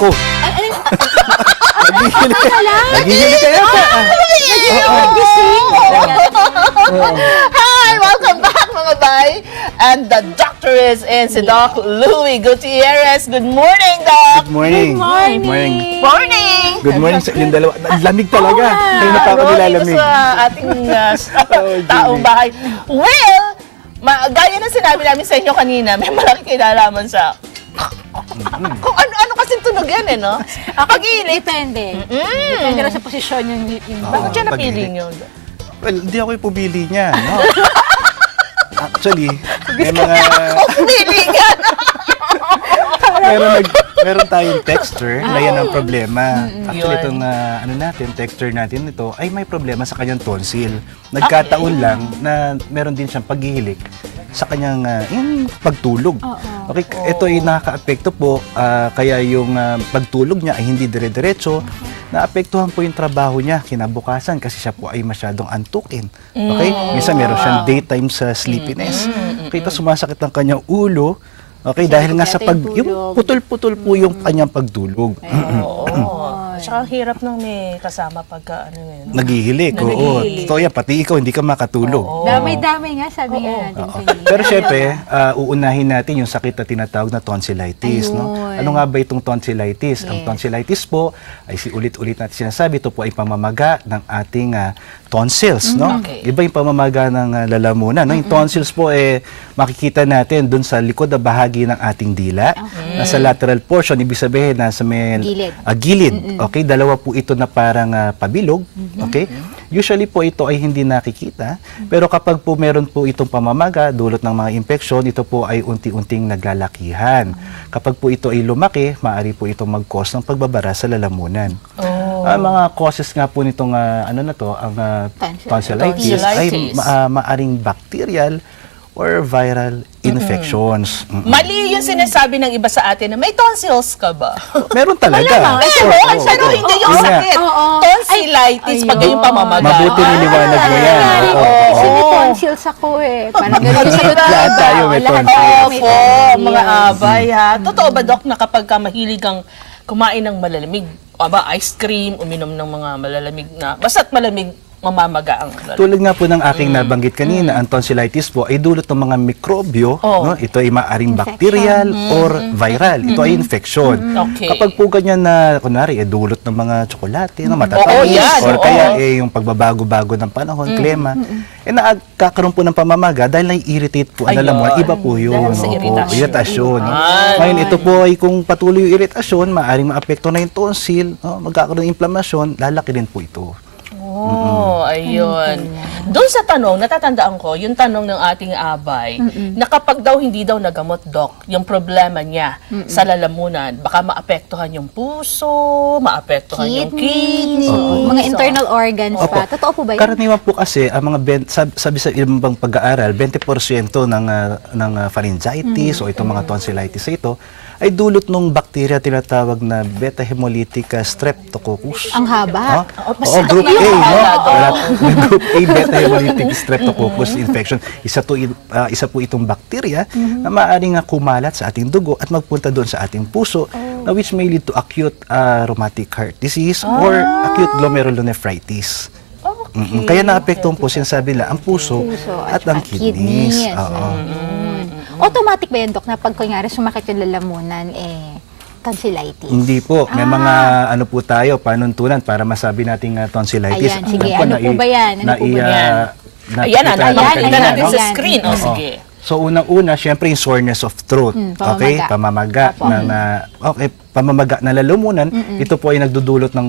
Naku. Naghihilig kayo. Hi! Welcome back mga bay! And the doctor is in, si Doc Louie Gutierrez. Good morning, Doc! Good morning. Good morning. Good morning. Morning! Good morning sa inyong dalawa. Ang lamig talaga. Kayo na pa ako nilalamig. Dito sa ating taong bahay. Well, gaya na sinabi namin sa inyo kanina, may malaki kinalaman sa kung ano kasing tunog yan no? Pag-iinit. Depende. Depende rin sa posisyon yung Bakit siya napili pag-iinit. nyo? Well, hindi ako yung pumili niya. No? Actually, may mga... Pumili ka na! meron tayong texture na yan ang problema. Actually, Yun. itong texture natin ito ay may problema sa kanyang tonsil. Nagkataon lang na meron din siyang paghihilik sa kanyang yung pagtulog. Okay, ito ay nakaka-apekto po kaya yung pagtulog niya ay hindi dire-diretso. Naapektuhan po yung trabaho niya kinabukasan kasi siya po ay masyadong antukin. Okay? Minsan meron siyang daytime sa sleepiness. Okay, tapos sumasakit ang kanyang ulo. Okay, dahil nga sa yung putol-putol po yung kanyang pagtulog. Oo. Tsaka hirap nang may kasama pagka Naghihilik, oo. Totoo yan, pati ikaw hindi ka makatulog. Damay-damay nga, sabi nga natin kanina. Pero syempre, uunahin natin yung sakit na tinatawag na tonsillitis. No? Ano nga ba itong tonsillitis? Ang tonsillitis po, ay ulit-ulit natin sinasabi, ito po ay pamamaga ng ating tonsils. No? Okay. Iba yung pamamaga ng lalamunan. No? Yung tonsils po, makikita natin dun sa likod na bahagi ng ating dila. Nasa lateral portion, ibig sabihin, nasa may gilid. Okay, dalawa po ito na parang pabilog. Okay? Usually po ito ay hindi nakikita, pero kapag po meron po itong pamamaga, dulot ng mga infeksyon, ito po ay unti-unting naglalakihan. Kapag po ito ay lumaki, maaari po itong mag-cause ng pagbabara sa lalamunan. Ang mga causes nga po nitong ang tonsillitis ay maaring bacterial or viral infections. Mali yung sinasabi ng iba sa atin na may tonsils ka ba? Meron talaga. Pero hindi yung sakit. Tonsillitis pag yung pamamaga. Mabuti niliwanag mo yan. Kasi may tonsils ako Parang gano'n sa Lahat tayo may tonsils. Opo, mga abay ha. Totoo ba, Doc, na kapag ka mahilig kang kumain ng malalamig, ice cream, uminom ng mga malalamig na, basta't malamig, mamamaga ang lalo. Tulad nga po ng aking nabanggit kanina, ang tonsillitis po ay dulot ng mga mikrobyo. No? Ito ay maaaring bacterial or viral. Ito ay infection. Okay. Kapag po ganyan na, kunwari, dulot ng mga tsokolate, matatamis, yan, or kaya yung pagbabago-bago ng panahon, klema, nakakaroon po ng pamamaga dahil nai-irritate po ang lalamunan. Iba po yun. Dahil sa iritasyon. Iritasyon. Ngayon, ito po ay kung patuloy yung iritasyon, maaaring maapekto na yung tonsil, magkakaroon ng inflamasyon, lalaki rin po ito. Ayun. Doon sa tanong, natatandaan ko, yung tanong ng ating abay, na kapag daw hindi daw nagamot, Doc, yung problema niya sa lalamunan, baka maapektuhan yung puso, maapektuhan yung kidney. Mga internal organs pa. Totoo po ba yun? Karaniwan po kasi, ang mga sabi sa ibang pag-aaral, 20% ng pharyngitis o itong mga tonsillitis ito, ay dulot ng bakterya tinatawag na beta hemolytic streptococcus. Ang haba. Group A, no? Group A beta hemolytic streptococcus infection. Isa po itong bakterya na maaaring kumalat sa ating dugo at magpunta doon sa ating puso, na which may lead to acute rheumatic heart disease or acute glomerulonephritis. Kaya naapektuhan po, sinasabi nila, ang puso at ang kidneys. Automatic ba yan, Dok, na pag kunyari sumakit yung lalamunan, tonsillitis? Hindi po. May mga po tayo, panuntunan para masabi nating tonsillitis. Ayan, sige. Ano po ba yan? Ayan, nakikita natin Ayan. sa screen. Sige. So, unang-una, syempre yung soreness of throat. Okay? Pamamaga. Pamamaga na lalamunan. Ito po ay nagdudulot ng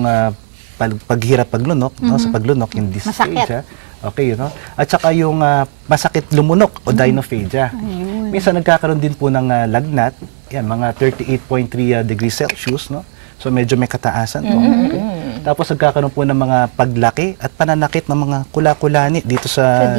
paghirap paglunok. Sa paglunok, yung dysphagia. Okay, At saka yung masakit lumunok o dinophagia. Minsan nagkakaroon din po ng lagnat. Yan, mga 38.3 degrees Celsius, no? So medyo may kataasan to. Okay? Tapos nagkakaroon po ng mga paglaki at pananakit ng mga kula-kulani dito sa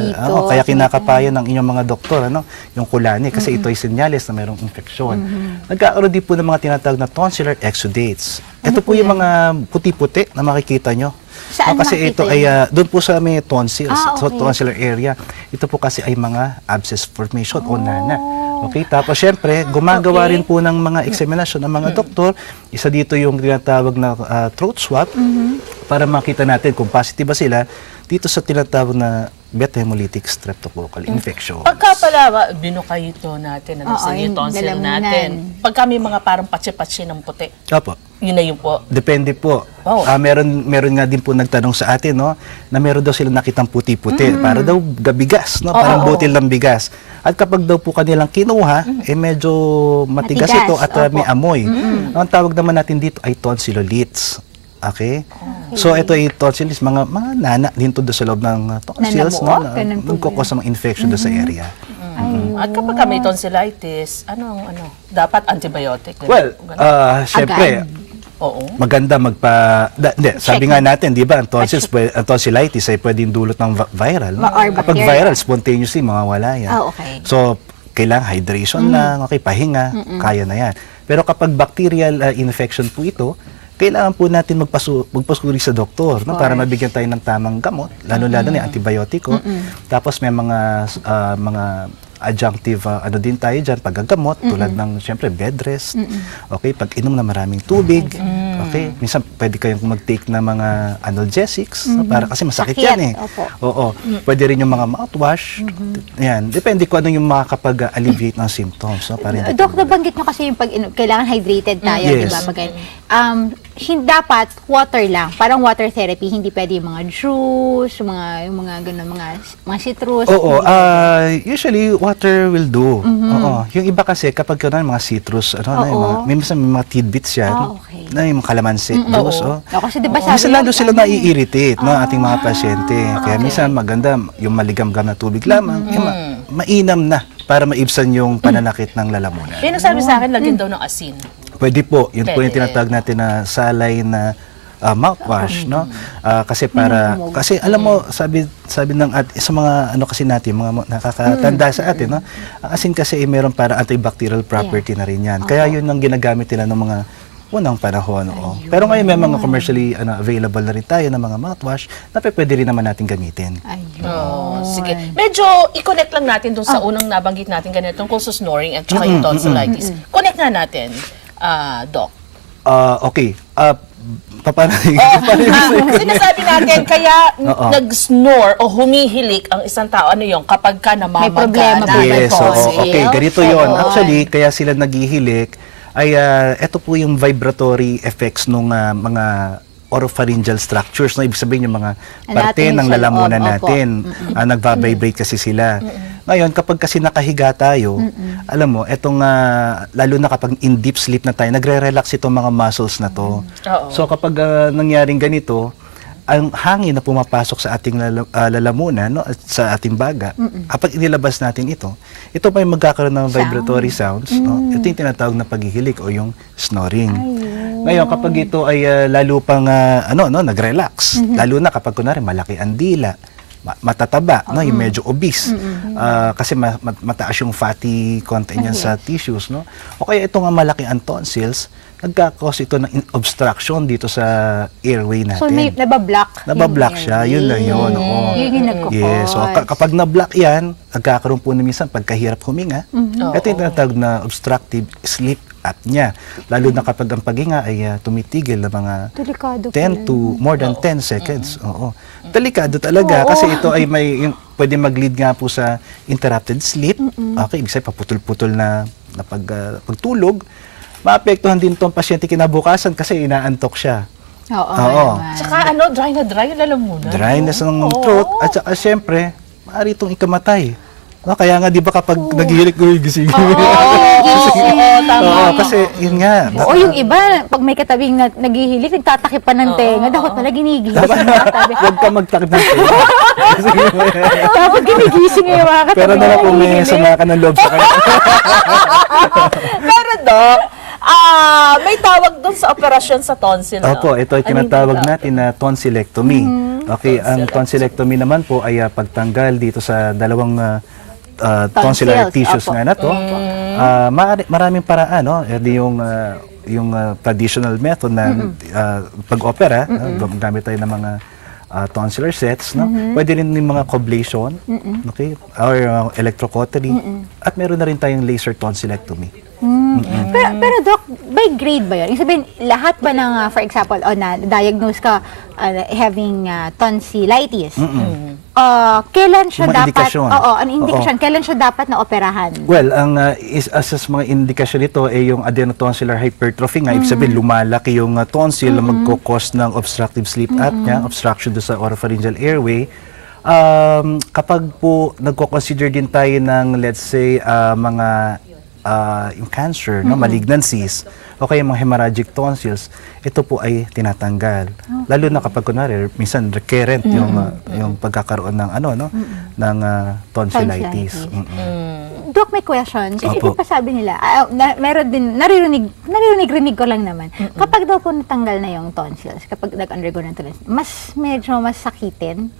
kaya kinakapayan ng inyong mga doktor, yung kulani kasi ito ay senyales na mayroong infeksyon. Nagkakaroon din po ng mga tinatawag na tonsillar exudates. Ito po yung mga puti-puti na makikita nyo. Saan kasi makita ito ay doon po sa may tonsils, so tonsillar area. Ito po kasi ay mga abscess formation o nana. Okay, tapos syempre, gumagawa Okay. rin po ng mga examinasyon ng mga doktor. Isa dito yung tinatawag na throat swab para makita natin kung positive ba sila dito sa tinatawag na beta hemolytic streptococcal infection. Pagka pala, binukayito natin, Oo, yung yung tonsil lalamunan. natin. Pagka may mga parang patsi-patsi ng puti, Opo. yun na yun po. Depende po. Oh. Meron nga din po nagtanong sa atin, no, na meron daw sila nakitang puti-puti, para daw gabigas, no, parang butil ng bigas. At kapag daw po kanilang kinuha, medyo matigas Matigas, ito at opo. may amoy. Ang tawag naman natin dito ay tonsillitis. Okay? So ito ay tonsillitis, mga nana din to doon sa loob ng tonsils, Nanabuo? no, Ganun po nagkukos ng infection doon sa area. At kapag may tonsillitis, ano, dapat antibiotic. Well, Ganun. syempre, Oo. maganda hindi, sabi nga natin, di ba, ang tonsillitis ay pwedeng dulot ng viral. Or Kapag bacteria. viral, spontaneously, mawawala yan. Okay. So, kailangan hydration lang, okay, pahinga, kaya na yan. Pero kapag bacterial infection po ito, kailangan po natin magpasuri sa doktor, no, para mabigyan tayo ng tamang gamot, lalo-lalo na yung antibiotiko. Tapos may mga adjunctive din tayo dyan, paggagamot, tulad ng, syempre, bed rest, okay, pag-inom na maraming tubig, okay, minsan pwede kayong mag-take na mga analgesics, no, para kasi masakit Sakit, yan eh. opo. Oo, pwede rin yung mga mouthwash, yan, depende kung ano yung makakapag-alleviate ng symptoms, no, para hindi Dok, nabanggit nyo kasi yung kailangan hydrated tayo, Yes. di ba? Dapat water lang, parang water therapy, hindi pwede yung mga juice, yung mga ganun, mga citrus. Oo, usually water will do. Oo. Yung iba kasi kapag mga citrus, na, yung mga, minsan may mga tidbits yan, Okay. na yung mga kalamansi, juice, Oo, kasi di ba Minsan sabi lalo sila nai-irritate, no, ating mga pasyente. Kaya okay. minsan maganda yung maligam-gam na tubig lamang, yung mainam na para maibsan yung pananakit ng lalamunan. May nagsabi sa akin, lagyan daw ng asin. Pwede po, yun po yung Pwede. tinatawag natin na salay na mouthwash, no? Kasi kasi alam mo, sabi ng sa mga kasi natin, mga nakakatanda sa atin, no? Ang asin kasi meron para antibacterial property na rin yan. Kaya yun ang ginagamit nila ng mga unang panahon. Pero ngayon may mga commercially available na rin tayo ng mga mouthwash na pwede rin naman natin gamitin. Ayun. Oh, sige. Medyo i-connect lang natin dun sa unang nabanggit natin ganito tungkol sa snoring at saka yung tonsillitis. Connect nga natin, Doc. Okay. Paano Sinasabi natin, kaya Oo. nag-snore o humihilik ang isang tao, ano yung kapag ka namamaga May problema na ba? may Yes, oo. tonsil? Okay, ganito yon. Actually, kaya sila naghihilik ay ito po yung vibratory effects ng mga oropharyngeal structures, no? Ibig sabihin yung mga parte Anatomy ng sa lalamunan loob, opo. natin. Nagva-vibrate kasi sila. Ngayon, kapag kasi nakahiga tayo, alam mo, etong lalo na kapag in deep sleep na tayo, nagre-relax itong mga muscles na to. Oo. So kapag nangyaring ganito, ang hangin na pumapasok sa ating lalamunan, no, at sa ating baga, kapag inilabas natin ito pa yung magkakaroon ng vibratory sounds, no? Ito yung tinatawag na paghihilik o yung snoring. Ngayon, kapag ito ay lalo pang nag-relax, lalo na kapag kunwari malaki ang dila, matataba, no, yung medyo obese, kasi mataas yung fatty content niyan sa tissues, no? O kaya ito nga malaki ang tonsils, nagkakos ito ng obstruction dito sa airway natin. So, may nabablock. Nabablock siya, yun lang yun. Oo. Yun yung nagkukos. Yes, so kapag na-block yan, nagkakaroon po na minsan pagkahirap huminga. Ito yung tinatawag na obstructive sleep apnea. Lalo na kapag ang paghinga ay tumitigil na mga Delikado 10 to more than 10 seconds. Oo. Delikado talaga kasi ito ay pwede mag-lead nga po sa interrupted sleep. Okay, ibig sabihin paputol-putol na pagtulog. Maapektuhan din itong pasyente kinabukasan kasi inaantok siya. Oo. Oo. naman. Tsaka dry na dry yung lalamunan. Dryness ng throat at saka syempre, maaari itong ikamatay. No, kaya nga 'di ba kapag naghihilik gising. Tama. Oo, kasi yun nga. Oo, yung iba, pag may katabing naghihilik, nagtatakip pa ng tenga, dapat pala ginigising. Huwag ka magtakip ng tenga. Dapat ginigising yung mga katabi. Pero naman kung may sama ka ng loob sa kanya. Pero Doc, may tawag doon sa operasyon sa tonsil. no? Opo, ito ay Ano yung tinatawag tawag? natin na tonsillectomy. Okay, ang tonsillectomy naman po ay pagtanggal dito sa dalawang tonsillar Tonsils, tissues opo. nga na to. Maraming paraan, no? Edi yung traditional method na pag-opera, gamit tayo ng mga tonsillar sets, no? Pwede rin yung mga coblation, okay? Or electrocautery. At meron na rin tayong laser tonsillectomy. Pero Doc, by grade ba yun? Ibig sabihin, lahat ba ng, for example, na-diagnose ka having tonsillitis, kailan siya Mga dapat, indikasyon. ano indikasyon, kailan siya dapat na operahan? Well, ang as mga indikasyon nito ay yung adenotonsillar hypertrophy nga. Ibig sabihin, lumalaki yung tonsil na magkukos ng obstructive sleep apnea, obstruction do sa oropharyngeal airway. Kapag po nagko-consider din tayo ng, let's say, mga yung cancer, no, malignancies, o kaya mga hemorrhagic tonsils, ito po ay tinatanggal. Lalo na kapag kunwari, minsan recurrent yung pagkakaroon ng ng tonsillitis. Doc, may question. Kasi Opo. di pa sabi nila, meron din, naririnig ko lang naman, kapag daw po natanggal na yung tonsils, kapag nag-undergo ng tonsils, medyo mas sakitin.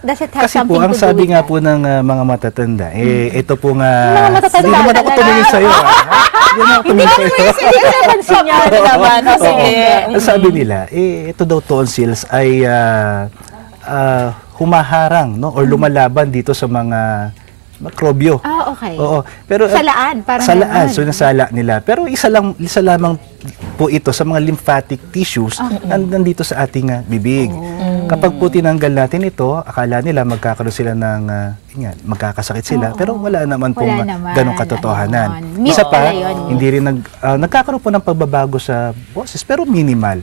Does it have Kasi something po, ang to do sabi with nga that? po ng mga matatanda, ito po nga, Mga matatanda hindi naman ako talaga. tumingin sa'yo. Hindi naman ako tumingin sa'yo. Sige, napansin niya naman. Oo. Sige. Ang sabi nila, ito daw tonsils ay humaharang, no, or lumalaban dito sa mga mikrobyo. Okay. Oo. Pero Salaan, parang salaan, ganun. so nasala nila. Pero isa lamang po ito sa mga lymphatic tissues nandito sa ating bibig. Kapag po tinanggal natin ito, akala nila magkakaroon sila ng magkakasakit sila, pero wala naman pong Wala naman. ganong katotohanan. Ayun. Isa Myth pala pa, yun. hindi rin nagkakaroon po ng pagbabago sa boses, pero minimal.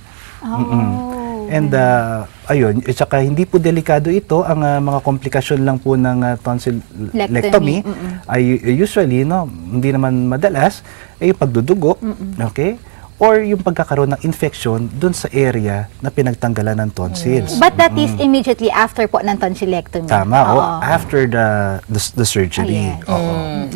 And ayun, at saka hindi po delikado ito. Ang mga komplikasyon lang po ng tonsillectomy ay usually, no, hindi naman madalas, ay yung pagdudugo, okay? Or yung pagkakaroon ng infection dun sa area na pinagtanggalan ng tonsils. But that is immediately after po ng tonsillectomy. Tama, Oo. after the surgery. Ayan. Oo.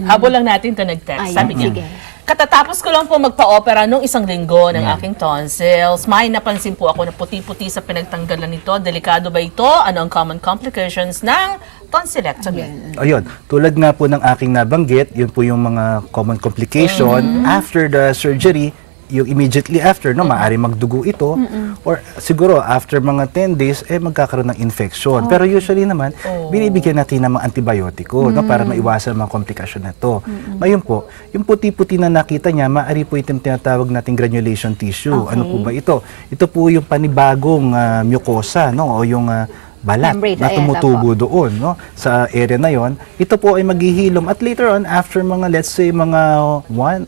Habol lang natin ito nag-text. Ayan, Sabi niya, sige. katatapos ko lang po magpa-opera nung isang linggo ng aking tonsils. May napansin po ako na puti-puti sa pinagtanggalan nito. Delikado ba ito? Ano ang common complications ng tonsillectomy? Ayun, tulad nga po ng aking nabanggit, yun po yung mga common complication after the surgery. Yung immediately after, no, maaari magdugo ito, or siguro after mga 10 days, magkakaroon ng infection. Pero usually naman, binibigyan natin ng mga antibiotiko, no, para maiwasan ang mga komplikasyon na ito. Ngayon po, yung puti-puti na nakita niya, maaari po itong tinatawag nating granulation tissue. Ano po ba ito? Ito po yung panibagong mucosa, no, o yung balat Membrane, na ayan, tumutubo doon, no, sa area na yon. Ito po ay maghihilom at later on, after mga, let's say, mga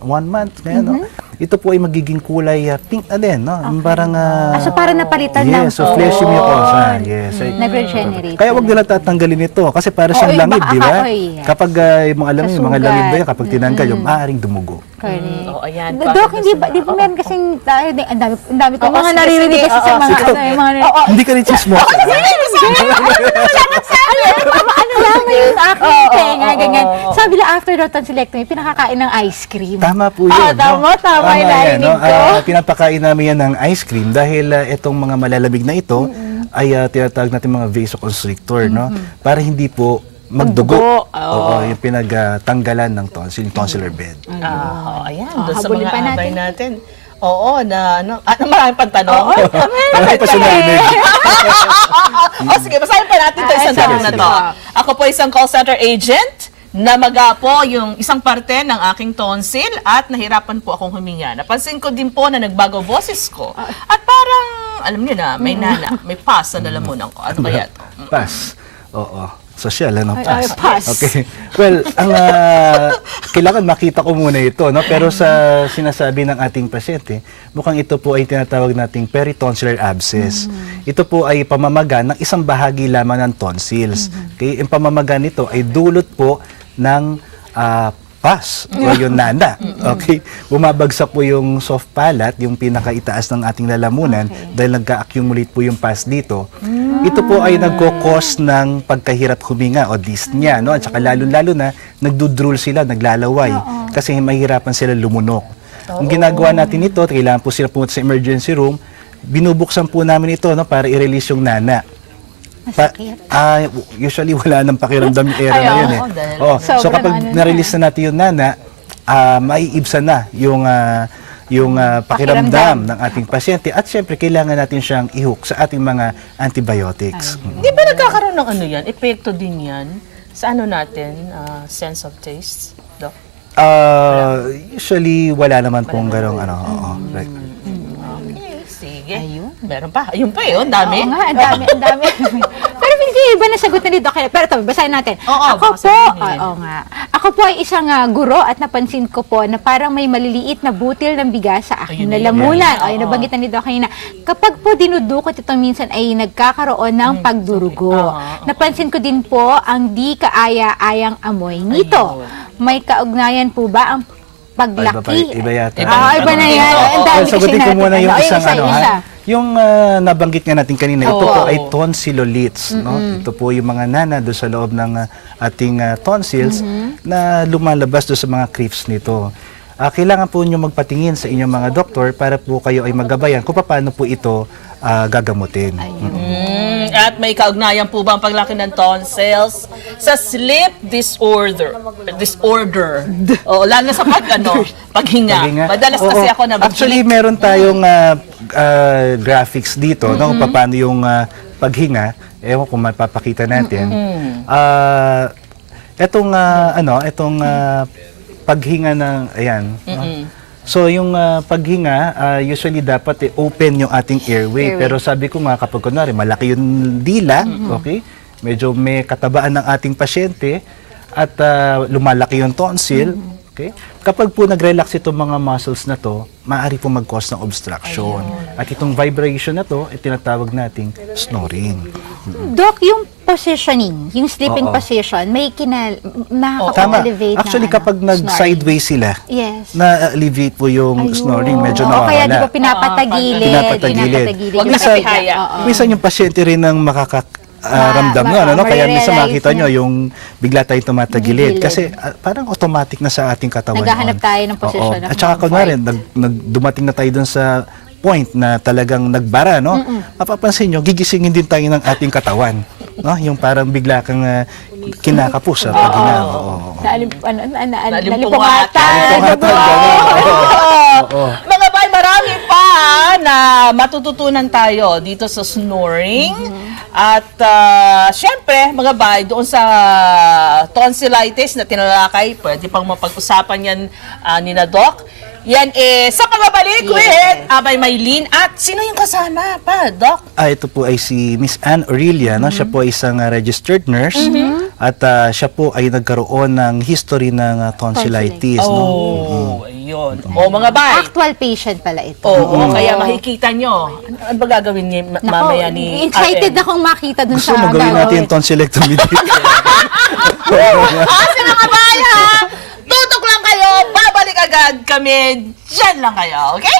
one month, ganyan, no, ito po ay magiging kulay pink na din, no? Parang So parang napalitan lang yes, so po. fleshy mucosa. Yes. Nag-regenerate. Kaya wag nila tatanggalin ito kasi para siyang Oo, langib, baka di ba? yes. Kapag yung mga alam Sa niyo, mga sugat. langib ba yan kapag tinanggal yung maaaring dumugo. Correct. Oo, ayan. Doc, hindi ba meron kasing tayo din, ang dami ko Oo, mga sige, naririnig sige, kasi sa oo, mga sige. yung mga Hindi ka rin chismosa. ano lang yung aking tenga, ganyan. Sabi lang after daw tonsillectomy, pinakakain ng ice cream. Tama po yun. Tama yung yan, narinig no? ko. Pinapakain namin yan ng ice cream dahil itong mga malalamig na ito ay tinatawag natin mga vasoconstrictor, no? Para hindi po magdugo. Oo, yung pinagtanggalan ng tonsil, yung tonsillar bed. Ayan, doon sa habulin mga pa natin. abay natin. Oo, maraming pang tanong. Marami pa siya narinig. Sige, basahin pa natin ito isang sige, tanong na sige. to. Ako po isang call center agent. Namaga po yung isang parte ng aking tonsil at nahirapan po akong huminga. Napansin ko din po na nagbago boses ko. At parang, alam niyo na, may nana, may pus na nalamunan ko. Ano kaya to? Pass. Oo. Social, ano? Ay, Pass. pass. Okay. Well, ang kailangan makita ko muna ito, no? Pero sa sinasabi ng ating pasyente, mukhang ito po ay tinatawag nating peritonsillar abscess. Ito po ay pamamaga ng isang bahagi lamang ng tonsils. Okay? Yung pamamaga nito ay dulot po ng pus o yung nana. Okay? Bumabagsak po yung soft palate, yung pinakaitaas ng ating lalamunan dahil nagka-accumulate po yung pus dito. Ito po ay nagko-cause ng pagkahirap huminga o dyspnea, no? At saka lalo-lalo na nagdudrool sila, naglalaway kasi mahirapan sila lumunok. Ang ginagawa natin ito, kailangan po sila pumunta sa emergency room, binubuksan po namin ito, no, para i-release yung nana. Masakit. Usually wala nang pakiramdam yung era Ay, na yun eh. oo, dahil- So Sobrang kapag ano na. na-release na natin yung nana, maiibsan na yung pakiramdam ng ating pasyente at syempre kailangan natin siyang i-hook sa ating mga antibiotics. Di ba nagkakaroon ng ano yan? Epekto din yan sa ano natin, sense of taste, Doc? Usually wala naman pong ganong ano. Oo, right. Okay, sige. Meron pa. Ayun pa yun, dami. Oo nga, ang dami, ang dami. Pero hindi iba na sagot na ni Doc. Pero ito, basahin natin. Oo, Ako baka po, sabihin. oo nga. Ako po ay isang guro at napansin ko po na parang may maliliit na butil ng bigas sa aking Ayun na yun. lalamunan. Oo. Ay, nabanggit na ni Doc kanina. Kapag po dinudukot ito minsan ay nagkakaroon ng pagdurugo. Oo. Napansin ko din po ang di kaaya-ayang amoy nito. Ayun. May kaugnayan po ba ang paglaki? Iba yata. Iba na yan. Oo. Ang dami Sagutin ko kasi muna natin. yung Ay, isang ano, isa. yung nabanggit nga natin kanina, ito Oo. po ay tonsillolitis, no? Ito po yung mga nana doon sa loob ng ating tonsils na lumalabas doon sa mga creeps nito. Kailangan po nyo magpatingin sa inyong mga doktor para po kayo ay magabayan kung paano po ito gagamutin. At may kaugnayan po ba ang paglaki ng tonsils sa sleep disorder? Oo, lalo na sa paghinga. Madalas kasi ako na Actually, meron tayong graphics dito, no, kung paano yung paghinga. Ewan kung mapapakita natin. Etong paghinga ng, ayan. No? So, yung paghinga, usually dapat open yung ating airway. Pero sabi ko nga, kapag kunwari, malaki yung dila, okay? Medyo may katabaan ng ating pasyente at lumalaki yung tonsil, okay? Kapag po nag-relax itong mga muscles na to, maaari po mag-cause ng obstruction. At itong vibration na to, tinatawag nating snoring. Doc, yung positioning, yung sleeping Oo. position, may Tama. nakaka-elevate Actually, ng kapag snoring. nag-sideways sila, Yes. na-alleviate po yung Ayun. snoring, medyo Oo, kaya di ba nawawala. pinapatagilid? Pinapatagilid. Huwag Yung nakapihaya. Oo. Minsan yung pasyente rin ang ramdam nun, ano? Kaya minsan ma-realize makita nyo niya. yung bigla tayong tumatagilid. Gilid. Kasi parang automatic na sa ating katawan. Naghahanap yun. tayo ng posisyon Oo. ng At saka kunwari, dumating na tayo dun sa point na talagang nagbara, no? Mapapansin nyo, gigisingin din tayo ng ating katawan. No? Yung parang bigla kang kinakapos sa paghinga. Oo. Nalimpungatan. Oo. Mga bay, marami pa na matututunan tayo dito sa snoring. At syempre, mga bay, doon sa tonsillitis na tinalakay, pwede pang mapag-usapan yan ni na Doc. Yan sa pagbabalik with Abay Maylin. At sino yung kasama pa, Doc? Ito po ay si Miss Anne Aurelia, no? Siya po ay isang registered nurse at siya po ay nagkaroon ng history ng tonsillitis, no? Oh, ayun. O mga bay. Actual patient pala ito. Oo, kaya makikita nyo. Ano ba gagawin ni mamaya ni excited RM? akong makita dun Gusto sa mo gawin natin yung tonsillectomy dito? Kasi mga bay ha, tutok lang kayo, babalik agad kami, dyan lang kayo, okay?